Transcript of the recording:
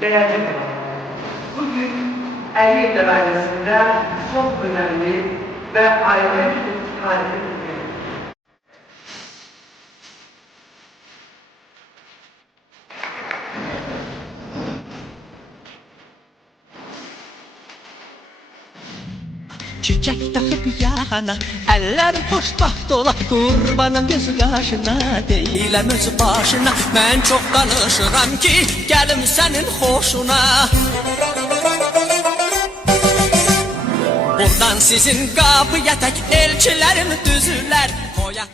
Değerli konuklar, bugün Eyyubi ailesinde çok önemli ve ayrı bir tarihi bir gün. Çiçek takıp yana, ellerim xoşbaxt ola, qurbanım göz yaşına, deyiləm öz başına. Mən çox danışıram ki, gəlim sənin xoşuna. Buradan sizin qapıya tək elçilərim düzülər, qoya.